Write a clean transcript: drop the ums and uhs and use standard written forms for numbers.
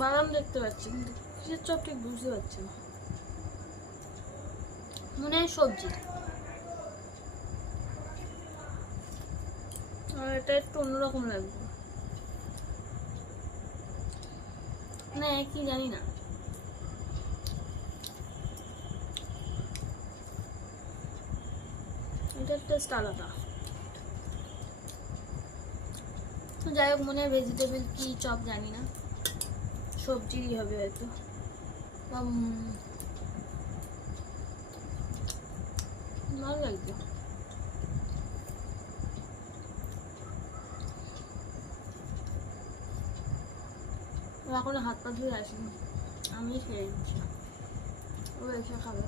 বাদাম দেখতে পাচ্ছি কিন্তু কিসের চপ ঠিক বুঝতে পারছি না, মনে হয় সবজি। আর এটা একটু অন্যরকম লাগবে না, কি জানি না। এটার টেস্ট আলাদা। যাই হোক, মনে হয় ভেজিটেবল কি চপ জানি না, সবজিরই হবে হয়তো। ভালো লাগছে। ও এখনো হাত পা ধুয়ে আসেনি, আমি খেয়ে দিচ্ছি, ও এসে খাবে।